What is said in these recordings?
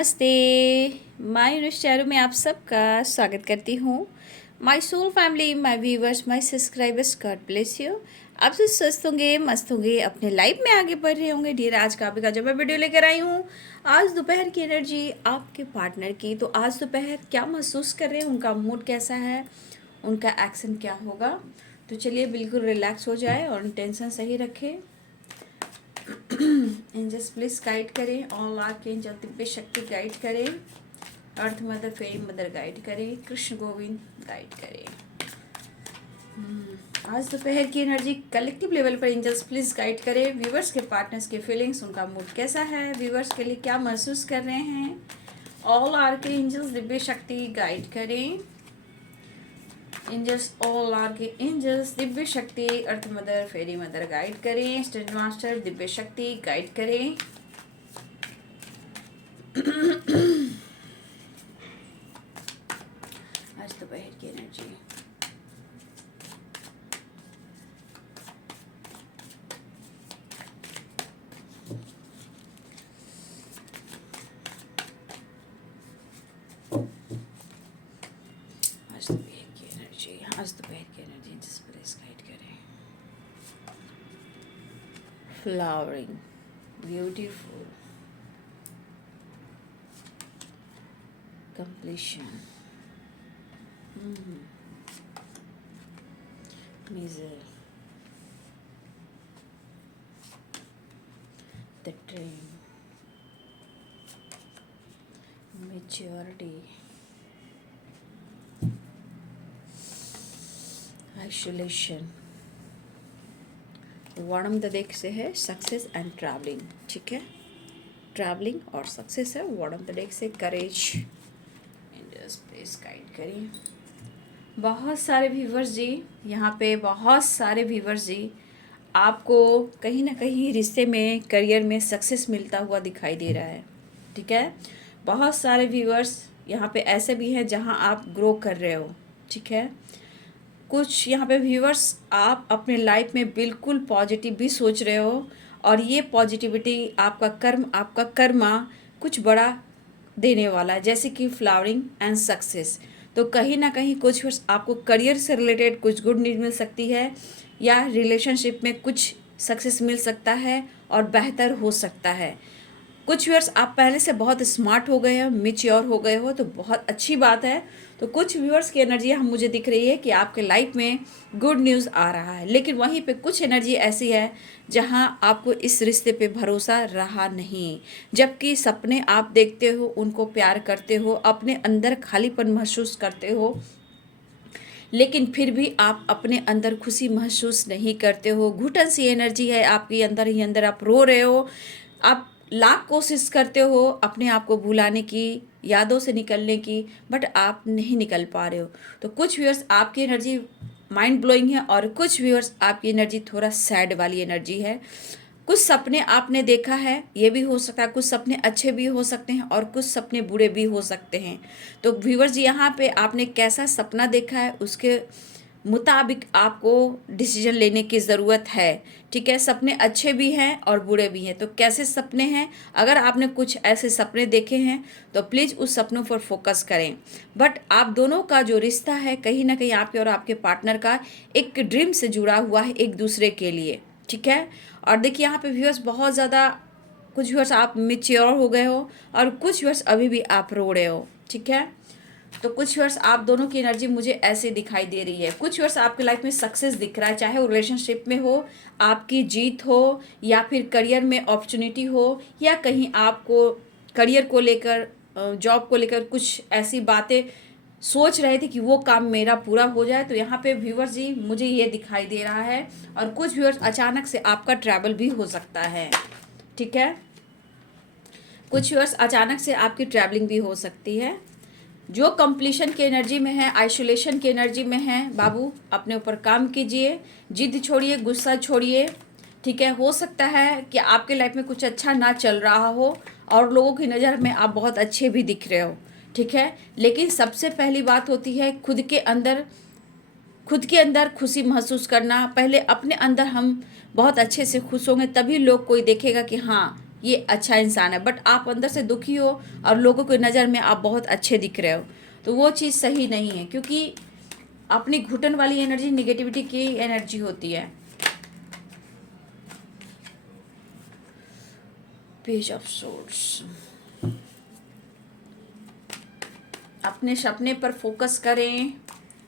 नमस्ते। My universe channel में आप सबका स्वागत करती हूँ। My soul family, my viewers, my subscribers, God bless you. आप सब स्वस्थ होंगे, मस्त होंगे, अपने लाइफ में आगे बढ़ रहे होंगे। डियर, आज का आपका जब मैं वीडियो लेकर आई हूँ, आज दोपहर की एनर्जी आपके पार्टनर की। तो आज दोपहर क्या महसूस कर रहे हैं, उनका मूड कैसा है, उनका एक्शन क्या होगा। तो चलिए बिल्कुल रिलैक्स हो जाए और टेंशन सही रखें। एंजल्स प्लीज गाइड करें, ऑल आर्कएंजल दिव्य शक्ति गाइड करें, अर्थ मदर, फेरी मदर गाइड करें, कृष्ण गोविंद गाइड करें। आज दोपहर की एनर्जी कलेक्टिव लेवल पर एंजल्स प्लीज गाइड करें। व्यूवर्स के पार्टनर्स के फीलिंग्स, उनका मूड कैसा है, व्यूवर्स के लिए क्या महसूस कर रहे हैं। ऑल आर्कएंजल्स दिव्य शक्ति गाइड करें। एंजल्स, ऑल आर्कएंजल्स दिव्य शक्ति, अर्थ मदर, फेरी मदर गाइड करें। स्टेज मास्टर दिव्य शक्ति गाइड करें। आज दोपहर की एनर्जी आज दोपहर की एनर्जी जिस प्लेस गाइड करें। Flowering, beautiful, completion, measure, the dream, maturity, isolation। Bottom the deck से है सक्सेस एंड ट्रैवलिंग, ठीक है। ट्रैवलिंग और सक्सेस है। बॉटम द डेक से करेज। प्लीज गाइड करिए। बहुत सारे व्यूवर्स जी, यहाँ पे बहुत सारे व्यूवर्स जी, आपको कहीं ना कहीं रिश्ते में, करियर में सक्सेस मिलता हुआ दिखाई दे रहा है, ठीक है। बहुत सारे व्यूवर्स यहाँ पे ऐसे भी हैं जहाँ आप ग्रो कर रहे हो, ठीक है। कुछ यहाँ पे व्यूवर्स आप अपने लाइफ में बिल्कुल पॉजिटिव भी सोच रहे हो और ये पॉजिटिविटी आपका कर्म, आपका कर्मा कुछ बड़ा देने वाला है, जैसे कि फ्लावरिंग एंड सक्सेस। तो कहीं ना कहीं कुछ वर्ष आपको करियर से रिलेटेड कुछ गुड न्यूज़ मिल सकती है या रिलेशनशिप में कुछ सक्सेस मिल सकता है और बेहतर हो सकता है। कुछ व्यूअर्स आप पहले से बहुत स्मार्ट हो गए हो, मैच्योर हो गए हो, तो बहुत अच्छी बात है। तो कुछ व्यूअर्स की एनर्जी हम मुझे दिख रही है कि आपके लाइफ में गुड न्यूज़ आ रहा है, लेकिन वहीं पे कुछ एनर्जी ऐसी है जहां आपको इस रिश्ते पे भरोसा रहा नहीं। जबकि सपने आप देखते हो, उनको प्यार करते हो, अपने अंदर खालीपन महसूस करते हो, लेकिन फिर भी आप अपने अंदर खुशी महसूस नहीं करते हो। घुटन सी एनर्जी है आपके अंदर ही अंदर, आप रो रहे हो। आप लाख कोशिश करते हो अपने आप को भुलाने की, यादों से निकलने की, बट आप नहीं निकल पा रहे हो। तो कुछ व्यूअर्स आपकी एनर्जी माइंड ब्लोइंग है और कुछ व्यूअर्स आपकी एनर्जी थोड़ा सैड वाली एनर्जी है। कुछ सपने आपने देखा है, ये भी हो सकता है, कुछ सपने अच्छे भी हो सकते हैं और कुछ सपने बुरे भी हो सकते हैं। तो व्यूअर्स यहाँ पे आपने कैसा सपना देखा है उसके मुताबिक आपको डिसीजन लेने की ज़रूरत है, ठीक है। सपने अच्छे भी हैं और बुरे भी हैं। तो कैसे सपने हैं, अगर आपने कुछ ऐसे सपने देखे हैं तो प्लीज़ उस सपनों पर फोकस करें। बट आप दोनों का जो रिश्ता है कहीं ना कहीं आपके और आपके पार्टनर का एक ड्रीम से जुड़ा हुआ है एक दूसरे के लिए, ठीक है। और देखिए यहाँ पे व्यूअर्स बहुत ज़्यादा, कुछ व्यूअर्स आप मैच्योर हो गए हो और कुछ व्यूअर्स अभी भी आप रो रहे हो, ठीक है। तो कुछ वर्ष आप दोनों की एनर्जी मुझे ऐसे दिखाई दे रही है। कुछ वर्ष आपकी लाइफ में सक्सेस दिख रहा है, चाहे वो रिलेशनशिप में हो, आपकी जीत हो, या फिर करियर में अपॉर्चुनिटी हो, या कहीं आपको करियर को लेकर, जॉब को लेकर कुछ ऐसी बातें सोच रहे थे कि वो काम मेरा पूरा हो जाए। तो यहाँ पे व्यूअर्स जी मुझे ये दिखाई दे रहा है। और कुछ व्यूअर्स अचानक से आपका ट्रैवल भी हो सकता है, ठीक है। कुछ व्यूअर्स अचानक से आपकी ट्रैवलिंग भी हो सकती है। जो कंप्लीशन की एनर्जी में है, आइसोलेशन की एनर्जी में है, बाबू अपने ऊपर काम कीजिए, जिद छोड़िए, गुस्सा छोड़िए, ठीक है। हो सकता है कि आपके लाइफ में कुछ अच्छा ना चल रहा हो और लोगों की नज़र में आप बहुत अच्छे भी दिख रहे हो, ठीक है। लेकिन सबसे पहली बात होती है खुद के अंदर खुशी महसूस करना। पहले अपने अंदर हम बहुत अच्छे से खुश होंगे, तभी लोग कोई देखेगा कि हाँ ये अच्छा इंसान है, बट आप अंदर से दुखी हो और लोगों की नज़र में आप बहुत अच्छे दिख रहे हो, तो वो चीज़ सही नहीं है, क्योंकि अपनी घुटन वाली एनर्जी निगेटिविटी की एनर्जी होती है। पेज ऑफ सोर्स, अपने सपने पर फोकस करें।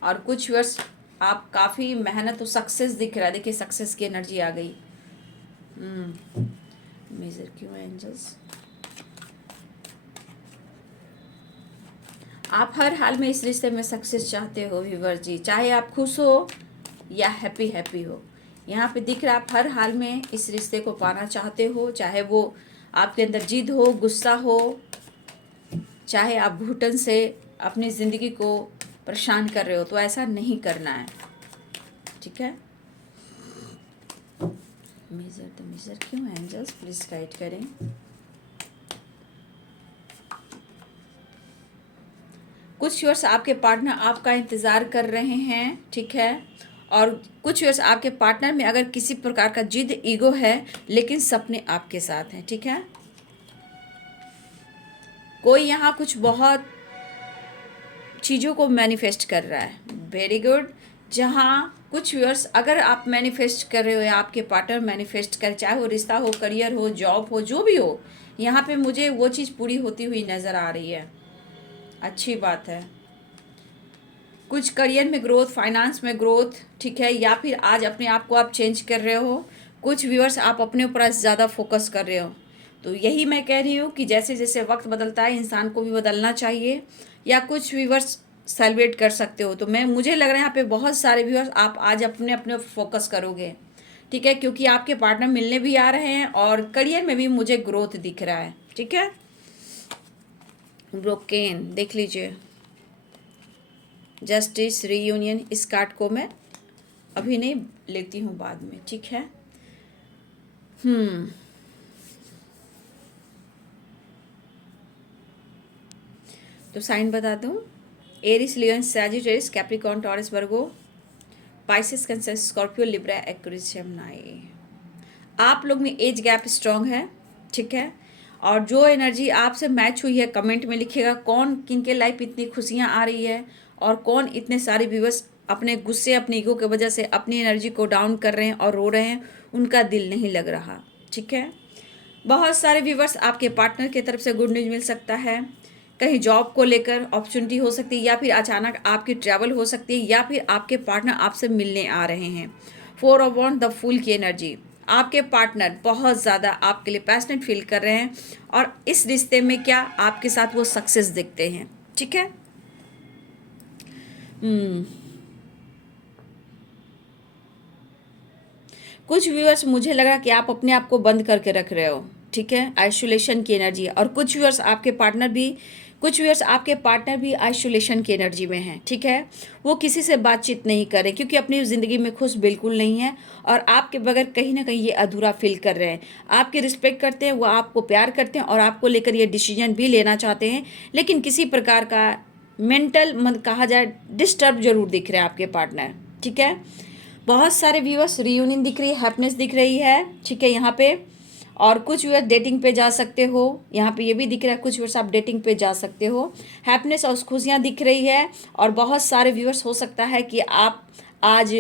और कुछ वर्ष आप काफ़ी मेहनत और सक्सेस दिख रहा है, देखिए सक्सेस की एनर्जी आ गई। मेजर क्यों एंजल्स, आप हर हाल में इस रिश्ते में सक्सेस चाहते हो व्यूअर जी, चाहे आप खुश हो या हैप्पी हो। यहाँ पे दिख रहा है आप हर हाल में इस रिश्ते को पाना चाहते हो, चाहे वो आपके अंदर जिद हो, गुस्सा हो, चाहे आप घुटन से अपनी ज़िंदगी को परेशान कर रहे हो, तो ऐसा नहीं करना है, ठीक है। मेजर क्यों एंजल्स, प्लीज़ गाइड करें। कुछ वर्ष आपके पार्टनर आपका इंतज़ार कर रहे हैं, ठीक है। और कुछ वर्ष आपके पार्टनर में अगर किसी प्रकार का जिद, ईगो है, लेकिन सपने आपके साथ हैं, ठीक है। कोई यहाँ कुछ बहुत चीज़ों को मैनिफेस्ट कर रहा है, वेरी गुड। जहाँ कुछ व्यूअर्स अगर आप मैनिफेस्ट कर रहे हो या आपके पार्टनर मैनिफेस्ट कर, चाहे वो रिश्ता हो, करियर हो, जॉब हो, जो भी हो, यहाँ पे मुझे वो चीज़ पूरी होती हुई नज़र आ रही है, अच्छी बात है। कुछ करियर में ग्रोथ, फाइनेंस में ग्रोथ, ठीक है, या फिर आज अपने आप को आप चेंज कर रहे हो। कुछ व्यूअर्स आप अपने ऊपर ज़्यादा फोकस कर रहे हो, तो यही मैं कह रही हूँ कि जैसे जैसे वक्त बदलता है इंसान को भी बदलना चाहिए। या कुछ व्यूअर्स सेलिब्रेट कर सकते हो, तो मुझे लग रहा है यहाँ पे बहुत सारे व्यूअर्स आप आज अपने अपने फोकस करोगे, ठीक है, क्योंकि आपके पार्टनर मिलने भी आ रहे हैं और करियर में भी मुझे ग्रोथ दिख रहा है, ठीक है। ब्रोकेन देख लीजिए, जस्टिस, रीयूनियन, इस कार्ड को मैं अभी नहीं लेती हूँ, बाद में, ठीक है। तो साइन बता दूँ, Aries, Leon, Sagittarius, Capricorn, Taurus, Virgo, Pisces, Cancer, Scorpio, Libra, Aquarius, Gemini. आप लोग में एज गैप स्ट्रांग है, ठीक है। और जो एनर्जी आपसे मैच हुई है कमेंट में लिखिएगा, कौन किन के लाइफ इतनी खुशियाँ आ रही है और कौन इतने सारे व्यूअर्स अपने गुस्से, अपनी ईगो की वजह से अपनी एनर्जी को डाउन कर रहे हैं और रो रहे हैं, उनका दिल नहीं लग रहा, ठीक है। बहुत सारे व्यूअर्स आपके पार्टनर की तरफ से गुड न्यूज़ मिल सकता है, कहीं जॉब को लेकर अपॉर्चुनिटी हो सकती है, या फिर अचानक आपकी ट्रैवल हो सकती है, या फिर आपके पार्टनर आपसे मिलने आ रहे हैं। 4 ऑफ वॉन्ड, द फूल की एनर्जी, आपके पार्टनर बहुत ज़्यादा आपके लिए पैशनेट फील कर रहे हैं और इस रिश्ते में क्या आपके साथ वो सक्सेस दिखते हैं, ठीक है। कुछ व्यूअर्स मुझे लगा कि आप अपने आप को बंद करके रख रहे हो, ठीक है, आइसोलेशन की एनर्जी है। और कुछ व्यूअर्स आपके पार्टनर भी आइसोलेशन की एनर्जी में हैं, ठीक है। वो किसी से बातचीत नहीं कर रहे क्योंकि अपनी ज़िंदगी में खुश बिल्कुल नहीं है और आपके बगैर कहीं ना कहीं ये अधूरा फील कर रहे हैं। आपकी रिस्पेक्ट करते हैं, वो आपको प्यार करते हैं और आपको लेकर ये डिसीजन भी लेना चाहते हैं, लेकिन किसी प्रकार का मेंटल कहा जाए डिस्टर्ब जरूर दिख रहा है आपके पार्टनर, ठीक है। बहुत सारे व्यूअर्स रीयूनियन दिख रही है, हैप्पीनेस दिख रही है, ठीक है यहाँ पे। और कुछ व्यूअर्स डेटिंग पे जा सकते हो, यहाँ पे ये भी दिख रहा है, कुछ व्यूअर्स आप डेटिंग पे जा सकते हो। हैप्पीनेस और खुशियाँ दिख रही है। और बहुत सारे व्यूअर्स हो सकता है कि आप आज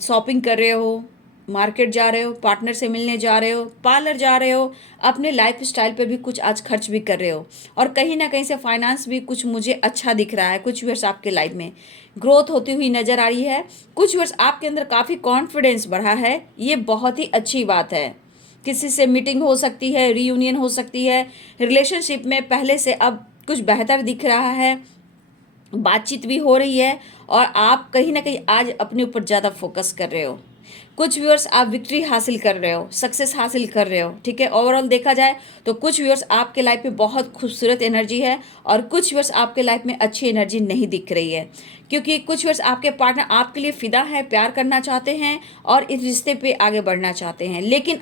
शॉपिंग कर रहे हो, मार्केट जा रहे हो, पार्टनर से मिलने जा रहे हो, पार्लर जा रहे हो, अपने लाइफ स्टाइल पे भी कुछ आज खर्च भी कर रहे हो। और कहीं ना कहीं से फाइनेंस भी कुछ मुझे अच्छा दिख रहा है। कुछ वर्ष आपके लाइफ में ग्रोथ होती हुई नज़र आ रही है। कुछ वर्ष आपके अंदर काफ़ी कॉन्फिडेंस बढ़ा है, ये बहुत ही अच्छी बात है। किसी से मीटिंग हो सकती है, रीयूनियन हो सकती है, रिलेशनशिप में पहले से अब कुछ बेहतर दिख रहा है, बातचीत भी हो रही है और आप कहीं ना कहीं आज अपने ऊपर ज़्यादा फोकस कर रहे हो। कुछ व्यूअर्स आप विक्ट्री हासिल कर रहे हो, सक्सेस हासिल कर रहे हो, ठीक है। ओवरऑल देखा जाए तो कुछ व्यूअर्स आपके लाइफ में बहुत खूबसूरत एनर्जी है और कुछ व्यूअर्स आपके लाइफ में अच्छी एनर्जी नहीं दिख रही है, क्योंकि कुछ व्यूअर्स आपके पार्टनर आपके लिए फिदा है, प्यार करना चाहते हैं और इस रिश्ते पे आगे बढ़ना चाहते हैं। लेकिन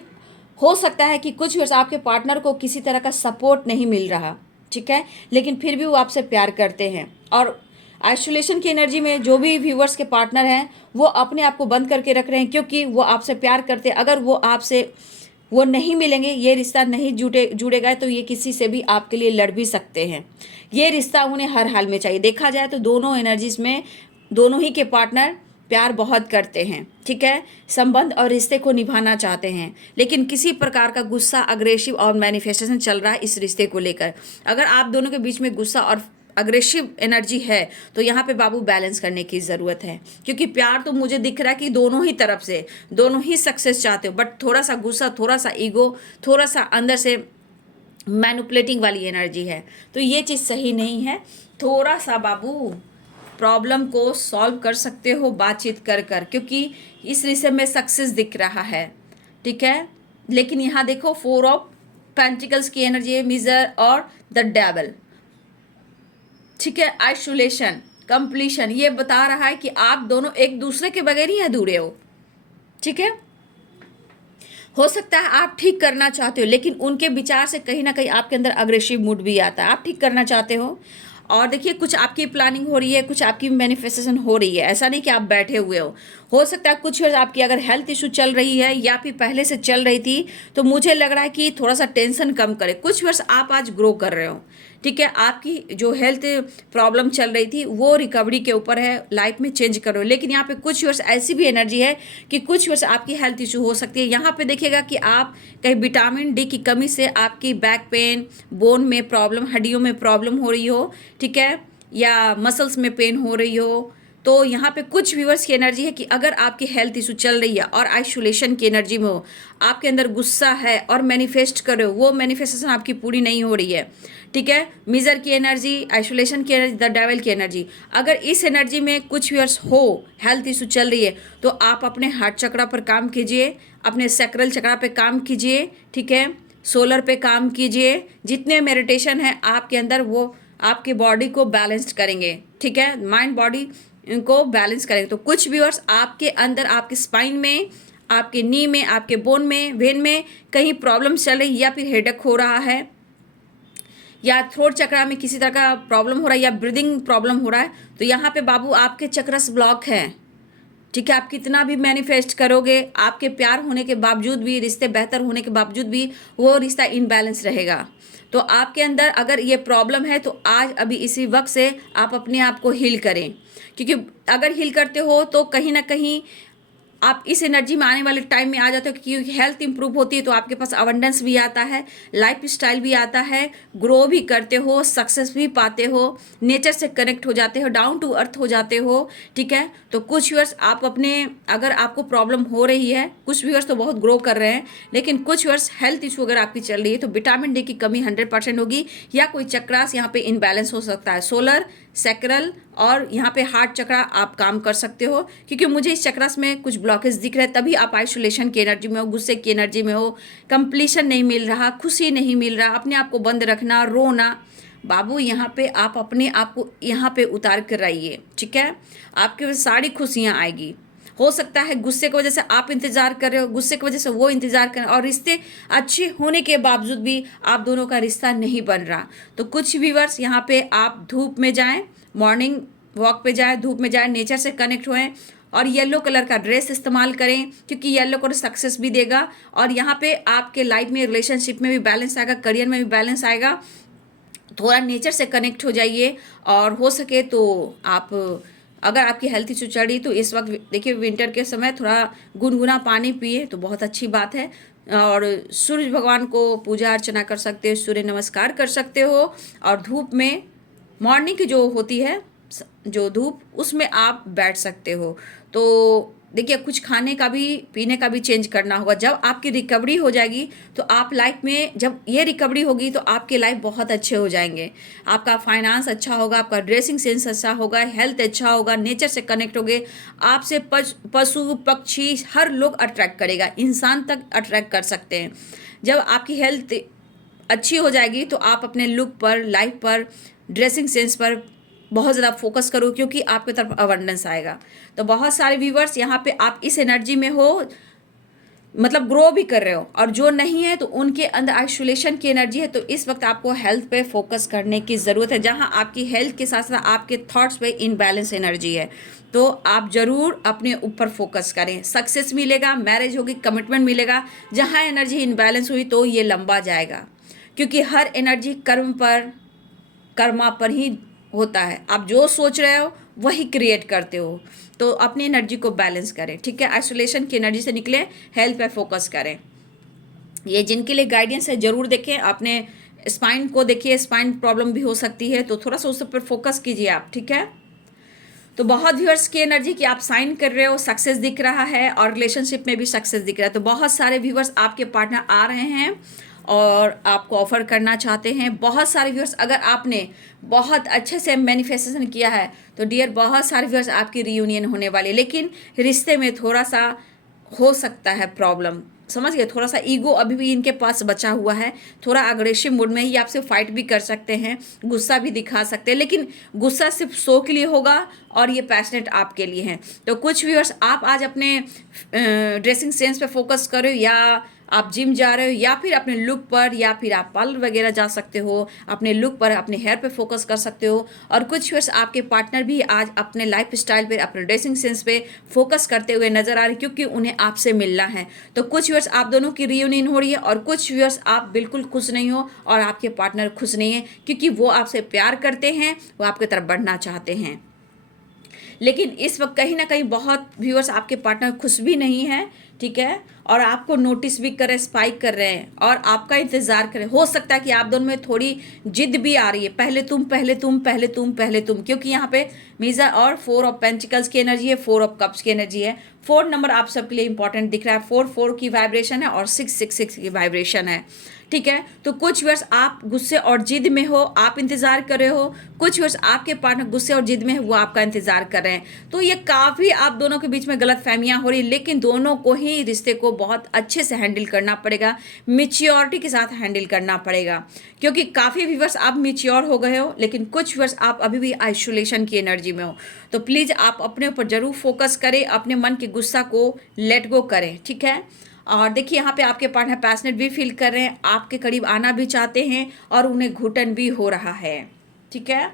हो सकता है कि कुछ व्यूअर्स आपके पार्टनर को किसी तरह का सपोर्ट नहीं मिल रहा, ठीक है, लेकिन फिर भी वो आपसे प्यार करते हैं। और आइसोलेशन की एनर्जी में जो भी व्यूअर्स के पार्टनर हैं वो अपने आप को बंद करके रख रहे हैं क्योंकि वो आपसे प्यार करते हैं। अगर वो आपसे वो नहीं मिलेंगे, ये रिश्ता नहीं जुड़ेगा तो ये किसी से भी आपके लिए लड़ भी सकते हैं। ये रिश्ता उन्हें हर हाल में चाहिए। देखा जाए तो दोनों एनर्जीज में दोनों ही के पार्टनर प्यार बहुत करते हैं, ठीक है, संबंध और रिश्ते को निभाना चाहते हैं, लेकिन किसी प्रकार का गुस्सा, अग्रेसिव और मैनिफेस्टेशन चल रहा है इस रिश्ते को लेकर। अगर आप दोनों के बीच में गुस्सा और अग्रेसिव एनर्जी है तो यहाँ पे बाबू बैलेंस करने की ज़रूरत है, क्योंकि प्यार तो मुझे दिख रहा है कि दोनों ही तरफ से, दोनों ही सक्सेस चाहते हो, बट थोड़ा सा गुस्सा, थोड़ा सा ईगो, थोड़ा सा अंदर से मैनिपुलेटिंग वाली एनर्जी है। तो ये चीज़ सही नहीं है। थोड़ा सा बाबू प्रॉब्लम को सॉल्व कर सकते हो बातचीत कर कर, क्योंकि इस रिश्ते में सक्सेस दिख रहा है, ठीक है। लेकिन यहाँ देखो 4 ऑफ पेंटिकल्स की एनर्जी है, मिजर और द डेविल, ठीक है। आइसोलेशन, कंप्लीशन, ये बता रहा है कि आप दोनों एक दूसरे के बगैर ही अधूरे हो, ठीक है। हो सकता है आप ठीक करना चाहते हो, लेकिन उनके विचार से कहीं ना कहीं आपके अंदर अग्रेसिव मूड भी आता है। आप ठीक करना चाहते हो और देखिए कुछ आपकी प्लानिंग हो रही है, कुछ आपकी मैनिफेस्टेशन हो रही है। ऐसा नहीं कि आप बैठे हुए हो सकता है कुछ आपकी अगर हेल्थ इशू चल रही है या फिर पहले से चल रही थी, तो मुझे लग रहा है कि थोड़ा सा टेंशन कम करे। कुछ वर्ष आप आज ग्रो कर रहे हो, ठीक है। आपकी जो हेल्थ प्रॉब्लम चल रही थी वो रिकवरी के ऊपर है, लाइफ में चेंज करो। लेकिन यहाँ पे कुछ वर्ष ऐसी भी एनर्जी है कि कुछ वर्ष आपकी हेल्थ इशू हो सकती है। यहाँ पे देखिएगा कि आप कहीं विटामिन डी की कमी से आपकी बैक पेन, बोन में प्रॉब्लम, हड्डियों में प्रॉब्लम हो रही हो, ठीक है, या मसल्स में पेन हो रही हो, तो यहाँ पे कुछ व्यूअर्स की एनर्जी है कि अगर आपकी हेल्थ इशू चल रही है और आइसोलेशन की एनर्जी में हो, आपके अंदर गुस्सा है और मैनिफेस्ट कर रहे हो, वो मैनिफेस्टेशन आपकी पूरी नहीं हो रही है, ठीक है। मिजर की एनर्जी, आइसोलेशन की एनर्जी, द डेविल की एनर्जी, अगर इस एनर्जी में कुछ व्यूअर्स हो, हेल्थ इशू चल रही है, तो आप अपने हार्ट चक्रा पर काम कीजिए, अपने सैक्रल चक्रा पर काम कीजिए, ठीक है, सोलर पे काम कीजिए। जितने मेडिटेशन है आपके अंदर वो आपके बॉडी को बैलेंस्ड करेंगे, ठीक है, माइंड बॉडी इनको बैलेंस करेंगे। तो कुछ व्यूअर्स आपके अंदर, आपके स्पाइन में, आपके नी में, आपके बोन में, वेन में कहीं प्रॉब्लम चल रही, या फिर हेडेक हो रहा है, या थ्रोट चक्रा में किसी तरह का प्रॉब्लम हो रहा है, या ब्रीदिंग प्रॉब्लम हो रहा है, तो यहाँ पे बाबू आपके चक्रस ब्लॉक है, ठीक है। आप कितना भी मैनिफेस्ट करोगे, आपके प्यार होने के बावजूद भी, रिश्ते बेहतर होने के बावजूद भी वो रिश्ता इनबैलेंस रहेगा। तो आपके अंदर अगर ये प्रॉब्लम है तो आज अभी इसी वक्त से आप अपने आप को हील करें, क्योंकि अगर हील करते हो तो कहीं ना कहीं आप इस एनर्जी में आने वाले टाइम में आ जाते हो, क्योंकि हेल्थ इंप्रूव होती है तो आपके पास अबंडेंस भी आता है, लाइफ स्टाइल भी आता है, ग्रो भी करते हो, सक्सेस भी पाते हो, नेचर से कनेक्ट हो जाते हो, डाउन टू अर्थ हो जाते हो, ठीक है। तो कुछ व्यूअर्स आप अपने, अगर आपको प्रॉब्लम हो रही है, कुछ व्यूअर्स तो बहुत ग्रो कर रहे हैं, लेकिन कुछ व्यूअर्स हेल्थ इशू अगर आपकी चल रही है तो विटामिन डी की कमी 100% होगी, या कोई चक्रास यहाँ पे इनबैलेंस हो सकता है, सोलर, सैक्रल और यहाँ पे हार्ट चक्रा आप काम कर सकते हो, क्योंकि मुझे इस चक्रास में कुछ ब्लॉकेज दिख रहे हैं। तभी आप आइसोलेशन की एनर्जी में हो, गुस्से की एनर्जी में हो, कंप्लीशन नहीं मिल रहा, खुशी नहीं मिल रहा, अपने आप को बंद रखना, रोना। बाबू यहाँ पे आप अपने आप को यहाँ पे उतार कर आइए, ठीक है, आपके सारी खुशियाँ आएगी। हो सकता है गुस्से की वजह से आप इंतज़ार कर रहे हो, गुस्से की वजह से वो इंतज़ार कर रहे हो, और रिश्ते अच्छे होने के बावजूद भी आप दोनों का रिश्ता नहीं बन रहा। तो कुछ व्यूअर्स यहाँ पे आप धूप में जाएं, मॉर्निंग वॉक पे जाएं, धूप में जाएं, नेचर से कनेक्ट होएं, और येलो कलर का ड्रेस इस्तेमाल करें, क्योंकि येलो कलर सक्सेस भी देगा, और यहाँ पे आपके लाइफ में, रिलेशनशिप में भी बैलेंस आएगा, करियर में भी बैलेंस आएगा। थोड़ा नेचर से कनेक्ट हो जाइए, और हो सके तो आप, अगर आपकी हेल्थ इशू चल रही तो इस वक्त देखिए विंटर के समय थोड़ा गुनगुना पानी पिए तो बहुत अच्छी बात है। और सूर्य भगवान को पूजा अर्चना कर सकते हो, सूर्य नमस्कार कर सकते हो, और धूप में, मॉर्निंग की जो होती है जो धूप, उसमें आप बैठ सकते हो। तो देखिए कुछ खाने का भी, पीने का भी चेंज करना होगा। जब आपकी रिकवरी हो जाएगी तो आप लाइफ में, जब ये रिकवरी होगी तो आपके लाइफ बहुत अच्छे हो जाएंगे, आपका फाइनेंस अच्छा होगा, आपका ड्रेसिंग सेंस अच्छा होगा, हेल्थ अच्छा होगा, नेचर से कनेक्ट होगे, आपसे पशु पक्षी हर लोग अट्रैक्ट करेगा, इंसान तक अट्रैक्ट कर सकते हैं। जब आपकी हेल्थ अच्छी हो जाएगी तो आप अपने लुक पर, लाइफ पर, ड्रेसिंग सेंस पर बहुत ज़्यादा फोकस करो, क्योंकि आपकी तरफ अबंडेंस आएगा। तो बहुत सारे व्यूवर्स यहाँ पे आप इस एनर्जी में हो, मतलब ग्रो भी कर रहे हो, और जो नहीं है तो उनके अंदर आइसोलेशन की एनर्जी है। तो इस वक्त आपको हेल्थ पे फोकस करने की ज़रूरत है, जहां आपकी हेल्थ के साथ साथ आपके थॉट्स पे इनबैलेंस एनर्जी है। तो आप ज़रूर अपने ऊपर फोकस करें, सक्सेस मिलेगा, मैरिज होगी, कमिटमेंट मिलेगा। जहां एनर्जी इनबैलेंस हुई तो ये लंबा जाएगा, क्योंकि हर एनर्जी कर्मा पर ही होता है। आप जो सोच रहे हो वही क्रिएट करते हो। तो अपनी एनर्जी को बैलेंस करें, ठीक है। आइसोलेशन की एनर्जी से निकले, हेल्थ पे फोकस करें। ये जिनके लिए गाइडेंस है जरूर देखें। अपने स्पाइन को देखिए, स्पाइन प्रॉब्लम भी हो सकती है, तो थोड़ा सा उस पर फोकस कीजिए आप, ठीक है। तो बहुत व्यूअर्स की एनर्जी कि आप साइन कर रहे हो, सक्सेस दिख रहा है, और रिलेशनशिप में भी सक्सेस दिख रहा है। तो बहुत सारे व्यूअर्स आपके पार्टनर आ रहे हैं और आपको ऑफर करना चाहते हैं। बहुत सारे व्यूअर्स, अगर आपने बहुत अच्छे से मैनिफेस्टेशन किया है तो डियर बहुत सारे व्यूअर्स आपकी रियूनियन होने वाली है। लेकिन रिश्ते में थोड़ा सा हो सकता है प्रॉब्लम, समझ गए। थोड़ा सा ईगो अभी भी इनके पास बचा हुआ है, थोड़ा अग्रेसिव मूड में ही आपसे फाइट भी कर सकते हैं, गुस्सा भी दिखा सकते हैं। लेकिन गुस्सा सिर्फ शो के लिए होगा और ये पैशनेट आपके लिए हैं। तो कुछ व्यूअर्स आप आज अपने ड्रेसिंग सेंस पे फोकस करो, या आप जिम जा रहे हो, या फिर अपने लुक पर, या फिर आप पार्लर वगैरह जा सकते हो, अपने लुक पर, अपने हेयर पे फोकस कर सकते हो। और कुछ व्यूअर्स आपके पार्टनर भी आज अपने लाइफ स्टाइल पे, अपने ड्रेसिंग सेंस पे फोकस करते हुए नजर आ रहे हैं, क्योंकि उन्हें आपसे मिलना है। तो कुछ व्यूअर्स आप दोनों की रियूनियन हो रही है, और कुछ व्यूअर्स आप बिल्कुल खुश नहीं हो और आपके पार्टनर खुश नहीं है, क्योंकि वो आपसे प्यार करते हैं, वो आपकी तरफ बढ़ना चाहते हैं। लेकिन इस वक्त कहीं ना कहीं बहुत व्यूअर्स आपके पार्टनर खुश भी नहीं है, ठीक है, और आपको नोटिस भी कर रहे हैं, स्पाइक कर रहे हैं, और आपका इंतजार कर रहे हैं। हो सकता है कि आप दोनों में थोड़ी जिद भी आ रही है, पहले तुम, पहले तुम, पहले तुम, पहले तुम, क्योंकि यहाँ पे मीजा और 4 ऑफ पेंटिकल्स की एनर्जी है, 4 ऑफ कप्स की एनर्जी है। 4 नंबर आप सबके लिए इंपॉर्टेंट दिख रहा है। 4 की वाइब्रेशन है और 6 की वाइब्रेशन है, ठीक है। तो कुछ वर्ष आप गुस्से और जिद में हो, आप इंतजार कर रहे हो। कुछ वर्ष आपके पार्टनर गुस्से और जिद में है, वो आपका इंतजार कर रहे हैं। तो ये काफ़ी आप दोनों के बीच में गलत फहमियाँ हो रही, लेकिन दोनों को ही रिश्ते को बहुत अच्छे से हैंडल करना पड़ेगा, मिच्योरिटी के साथ हैंडल करना पड़ेगा, क्योंकि काफ़ी व्यूअर्स आप मिच्योर हो गए हो, लेकिन कुछ व्यूअर्स आप अभी भी आइसोलेशन की एनर्जी में हो। तो प्लीज़ आप अपने ऊपर जरूर फोकस करें, अपने मन के गुस्सा को लेट गो करें, ठीक है। और देखिए यहाँ पे आपके पार्टनर पैशनेट भी फील कर रहे हैं, आपके करीब आना भी चाहते हैं, और उन्हें घुटन भी हो रहा है, ठीक है।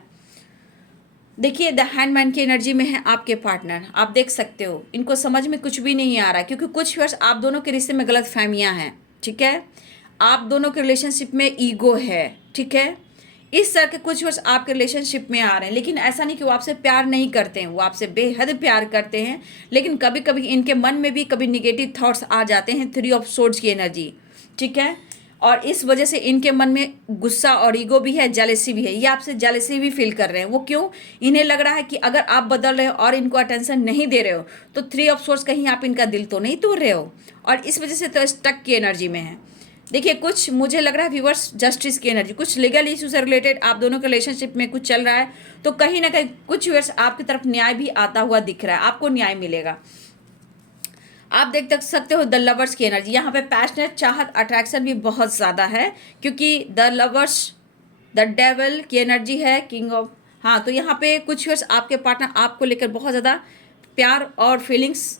देखिए द हैंडमैन की एनर्जी में है आपके पार्टनर, आप देख सकते हो इनको समझ में कुछ भी नहीं आ रहा है, क्योंकि कुछ वर्ष आप दोनों के रिश्ते में गलत फहमियाँ हैं, ठीक है। आप दोनों के रिलेशनशिप में ईगो है, ठीक है। इस तरह के कुछ वर्ष आपके रिलेशनशिप में आ रहे हैं, लेकिन ऐसा नहीं कि वो आपसे प्यार नहीं करते हैं, वो आपसे बेहद प्यार करते हैं। लेकिन कभी कभी इनके मन में भी कभी निगेटिव थॉट्स आ जाते हैं, 3 ऑफ सोर्ड्स की एनर्जी, ठीक है। और इस वजह से इनके मन में गुस्सा और ईगो भी है, जेलेसी भी है, ये आपसे जेलेसी भी फील कर रहे हैं। वो क्यों? इन्हें लग रहा है कि अगर आप बदल रहे हो और इनको अटेंशन नहीं दे रहे हो, तो 3 ऑफ सोर्ड्स कहीं आप इनका दिल तो नहीं तोड़ रहे हो, और इस वजह से तो स्टक की एनर्जी में है। देखिए कुछ मुझे लग रहा है व्यूअर्स जस्टिस की एनर्जी, कुछ लीगल इशू से रिलेटेड आप दोनों के रिलेशनशिप में कुछ चल रहा है, तो कहीं ना कहीं कुछ व्यूअर्स आपकी तरफ न्याय भी आता हुआ दिख रहा है, आपको न्याय मिलेगा। आप देख सकते हो द लवर्स की एनर्जी, यहाँ पे पैशनेट, चाहत, अट्रैक्शन भी बहुत ज़्यादा है, क्योंकि द लवर्स द डेविल की एनर्जी है, किंग ऑफ, हाँ। तो यहाँ पे कुछ व्यूअर्स आपके पार्टनर आपको लेकर बहुत ज़्यादा प्यार और फीलिंग्स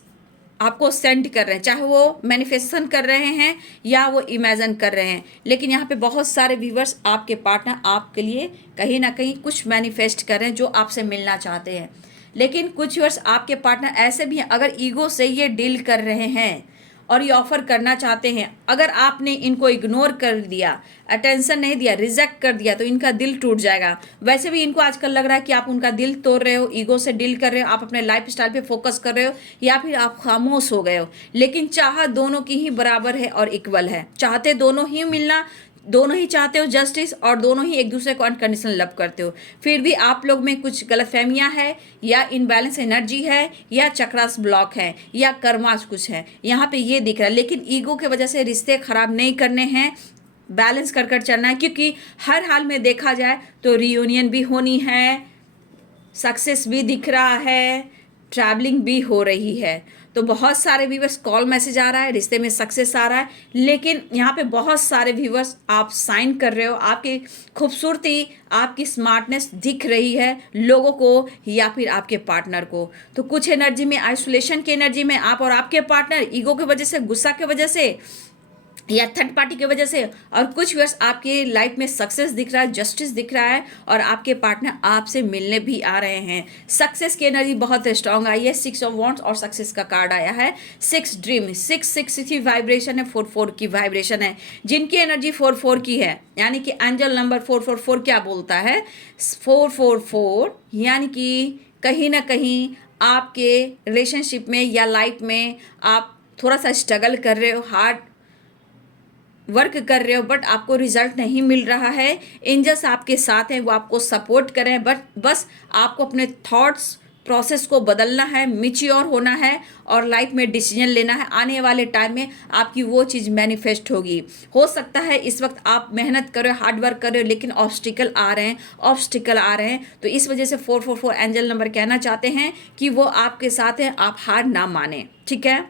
आपको सेंड कर रहे हैं, चाहे वो मैनिफेस्टेशन कर रहे हैं या वो इमेजिन कर रहे हैं। लेकिन यहाँ पे बहुत सारे व्यूअर्स आपके पार्टनर आपके लिए कहीं ना कहीं कुछ मैनिफेस्ट कर रहे हैं, जो आपसे मिलना चाहते हैं। लेकिन कुछ व्यूअर्स आपके पार्टनर ऐसे भी हैं, अगर ईगो से ये डील कर रहे हैं और ये ऑफर करना चाहते हैं, अगर आपने इनको इग्नोर कर दिया, अटेंशन नहीं दिया, रिजेक्ट कर दिया, तो इनका दिल टूट जाएगा। वैसे भी इनको आजकल लग रहा है कि आप उनका दिल तोड़ रहे हो, ईगो से डील कर रहे हो, आप अपने लाइफ स्टाइल पे फोकस कर रहे हो, या फिर आप खामोश हो गए हो। लेकिन चाह दोनों की ही बराबर है और इक्वल है, चाहते दोनों ही मिलना, दोनों ही चाहते हो जस्टिस, और दोनों ही एक दूसरे को अनकंडीशनल लव करते हो। फिर भी आप लोग में कुछ गलतफहमियां है, या इनबैलेंस एनर्जी है, या चक्रास ब्लॉक है, या कर्मास कुछ है, यहाँ पे ये दिख रहा है। लेकिन ईगो के वजह से रिश्ते खराब नहीं करने हैं, बैलेंस कर कर चलना है, क्योंकि हर हाल में देखा जाए तो रियूनियन भी होनी है, सक्सेस भी दिख रहा है, ट्रैवलिंग भी हो रही है। तो बहुत सारे व्यूवर्स कॉल मैसेज आ रहा है, रिश्ते में सक्सेस आ रहा है, लेकिन यहाँ पे बहुत सारे व्यूवर्स आप साइन कर रहे हो, आपकी खूबसूरती, आपकी स्मार्टनेस दिख रही है लोगों को या फिर आपके पार्टनर को। तो कुछ एनर्जी में, आइसोलेशन की एनर्जी में आप और आपके पार्टनर ईगो की वजह से, गुस्सा की वजह से या थर्ड पार्टी की वजह से, और कुछ व्यूअर्स आपकी लाइफ में सक्सेस दिख रहा है, जस्टिस दिख रहा है, और आपके पार्टनर आपसे मिलने भी आ रहे हैं। सक्सेस की एनर्जी बहुत स्ट्रांग आई है, 6 ऑफ वॉन्ड्स और सक्सेस का कार्ड आया है, 6 ड्रीम, 6 की वाइब्रेशन है, 4 की वाइब्रेशन है। जिनकी एनर्जी 4 की है, यानी कि एंजल नंबर 444 क्या बोलता है, 444 यानी कि कहीं ना कहीं आपके रिलेशनशिप में या लाइफ में आप थोड़ा सा स्ट्रगल कर रहे हो, हार्ड वर्क कर रहे हो, बट आपको रिजल्ट नहीं मिल रहा है। एंजल्स आपके साथ हैं, वो आपको सपोर्ट कर रहे हैं, बट बस आपको अपने थॉट्स प्रोसेस को बदलना है, मैच्योर होना है और लाइफ में डिसीजन लेना है। आने वाले टाइम में आपकी वो चीज़ मैनिफेस्ट होगी। हो सकता है इस वक्त आप मेहनत कर रहे हो, हार्ड वर्क कर रहे हो, लेकिन ऑब्स्टिकल आ रहे हैं, तो इस वजह से 444 एंजल नंबर कहना चाहते हैं कि वो आपके साथ हैं, आप हार ना माने, ठीक है।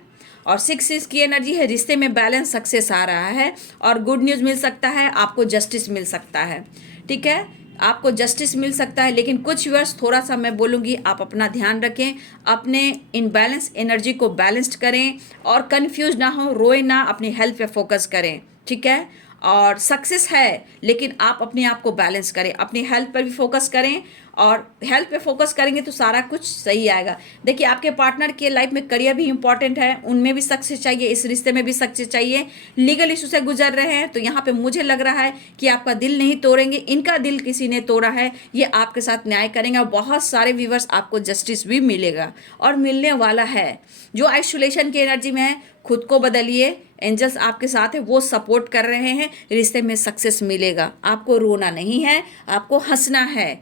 और 6 की एनर्जी है, रिश्ते में बैलेंस, सक्सेस आ रहा है और गुड न्यूज़ मिल सकता है, आपको जस्टिस मिल सकता है, ठीक है, आपको जस्टिस मिल सकता है। लेकिन कुछ व्यूअर्स थोड़ा सा मैं बोलूँगी आप अपना ध्यान रखें, अपने इनबैलेंस एनर्जी को बैलेंस्ड करें और कंफ्यूज ना हो, रोए ना, अपनी हेल्थ पे फोकस करें, ठीक है। और सक्सेस है लेकिन आप अपने आप को बैलेंस करें, अपनी हेल्थ पर भी फोकस करें, और हेल्थ पे फोकस करेंगे तो सारा कुछ सही आएगा। देखिए आपके पार्टनर के लाइफ में करियर भी इंपॉर्टेंट है, उनमें भी सक्सेस चाहिए, इस रिश्ते में भी सक्सेस चाहिए। लीगल इशू से गुजर रहे हैं तो यहाँ पे मुझे लग रहा है कि आपका दिल नहीं तोड़ेंगे, इनका दिल किसी ने तोड़ा है, ये आपके साथ न्याय करेंगे और बहुत सारे व्यूवर्स आपको जस्टिस भी मिलेगा और मिलने वाला है। जो आइसोलेशन की एनर्जी में है, खुद को बदलिए, एंजल्स आपके साथ है, वो सपोर्ट कर रहे हैं, रिश्ते में सक्सेस मिलेगा। आपको रोना नहीं है, आपको हंसना है,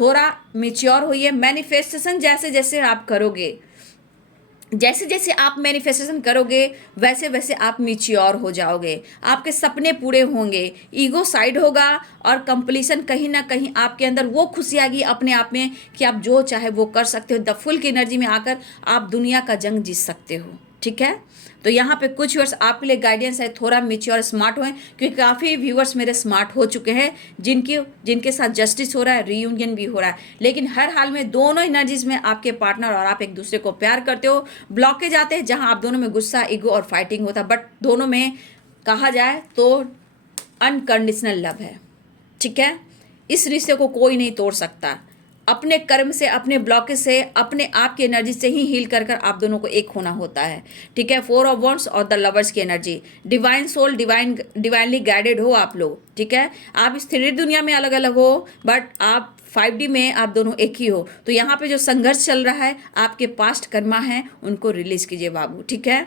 थोड़ा मेच्योर होइए। मैनिफेस्टेशन जैसे जैसे आप करोगे, जैसे जैसे आप मैनिफेस्टेशन करोगे वैसे वैसे आप मेच्योर हो जाओगे, आपके सपने पूरे होंगे, ईगो साइड होगा और कंप्लीशन कहीं ना कहीं आपके अंदर वो खुशी आएगी अपने आप में कि आप जो चाहे वो कर सकते हो। द फुल की एनर्जी में आकर आप दुनिया का जंग जीत सकते हो, ठीक है। तो यहाँ पे कुछ व्यूअर्स आपके लिए गाइडेंस है, थोड़ा मेच्योर स्मार्ट होएं, क्योंकि काफ़ी व्यूअर्स मेरे स्मार्ट हो चुके हैं जिनके साथ जस्टिस हो रहा है, रीयूनियन भी हो रहा है। लेकिन हर हाल में दोनों एनर्जीज में आपके पार्टनर और आप एक दूसरे को प्यार करते हो, ब्लॉकेज आते हैं जहाँ आप दोनों में गुस्सा, ईगो और फाइटिंग होता है, बट दोनों में कहा जाए तो अनकंडीशनल लव है, ठीक है। इस रिश्ते को कोई नहीं तोड़ सकता। अपने कर्म से, अपने ब्लॉकेज से, अपने आप की एनर्जी से ही हील कर आप दोनों को एक होना होता है, ठीक है। 4 ऑफ वॉन्ड्स और द लवर्स की energy, divine soul, divinely guided हो आप लोग, ठीक है। आप इस 3D दुनिया में अलग अलग हो, बट आप 5D में आप दोनों एक ही हो। तो यहाँ पे जो संघर्ष चल रहा है, आपके पास्ट कर्मा है, उनको रिलीज कीजिए बाबू, ठीक है।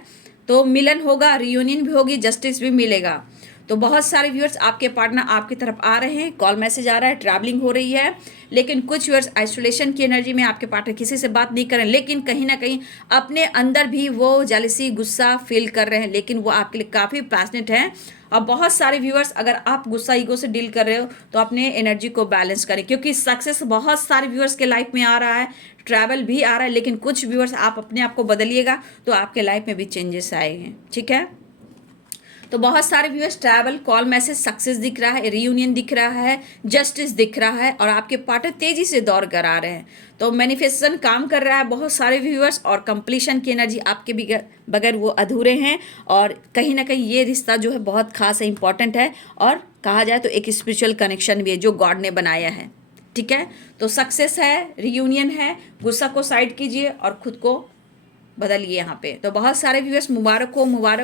तो मिलन होगा, रियूनियन भी होगी, जस्टिस भी मिलेगा। तो बहुत सारे व्यूअर्स आपके पार्टनर आपकी तरफ आ रहे हैं, कॉल मैसेज आ रहा है, ट्रैवलिंग हो रही है। लेकिन कुछ व्यूअर्स आइसोलेशन की एनर्जी में आपके पार्टनर किसी से बात नहीं कर रहे हैं, लेकिन कहीं ना कहीं अपने अंदर भी वो जेलसी, गुस्सा फील कर रहे हैं, लेकिन वो आपके लिए काफ़ी पैशनेट हैं। और बहुत सारे व्यूअर्स अगर आप गुस्सा, ईगो से डील कर रहे हो तो अपने एनर्जी को बैलेंस करें, क्योंकि सक्सेस बहुत सारे व्यूअर्स के लाइफ में आ रहा है, ट्रैवल भी आ रहा है। लेकिन कुछ व्यूअर्स आप अपने आप को बदलिएगा तो आपके लाइफ में भी चेंजेस आएंगे, ठीक है। तो बहुत सारे viewers travel, call message, success दिख रहा है, रीयूनियन दिख रहा है, जस्टिस दिख रहा है और आपके पार्टनर तेजी से दौड़ कर आ रहे हैं। तो मैनिफेस्टेशन काम कर रहा है बहुत सारे व्यूअर्स, और कंप्लीशन की एनर्जी आपके बगैर वो अधूरे हैं। और कहीं ना कहीं ये रिश्ता जो है बहुत खास है, इंपॉर्टेंट है, और कहा जाए तो एक स्पिरिचुअल कनेक्शन भी है जो गॉड ने बनाया है, ठीक है। तो सक्सेस है, रीयूनियन है, गुस्सा को साइड कीजिए और खुद को बदलिए यहाँ पे। तो बहुत सारे व्यूअर्स मुबारक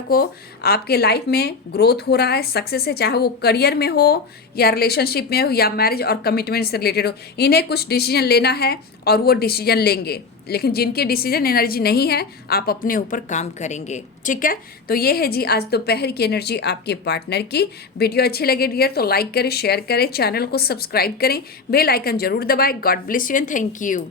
हो, आपके लाइफ में ग्रोथ हो रहा है, सक्सेस है, चाहे वो करियर में हो या रिलेशनशिप में हो या मैरिज और कमिटमेंट से रिलेटेड हो। इन्हें कुछ डिसीजन लेना है और वो डिसीजन लेंगे, लेकिन जिनके डिसीजन एनर्जी नहीं है आप अपने ऊपर काम करेंगे, ठीक है। तो ये है जी आज दोपहर की एनर्जी आपके पार्टनर की। वीडियो अच्छी लगे डियर तो लाइक करें, शेयर करें, चैनल को सब्सक्राइब करें, बेल आइकन जरूर दबाएं। God bless you and thank you.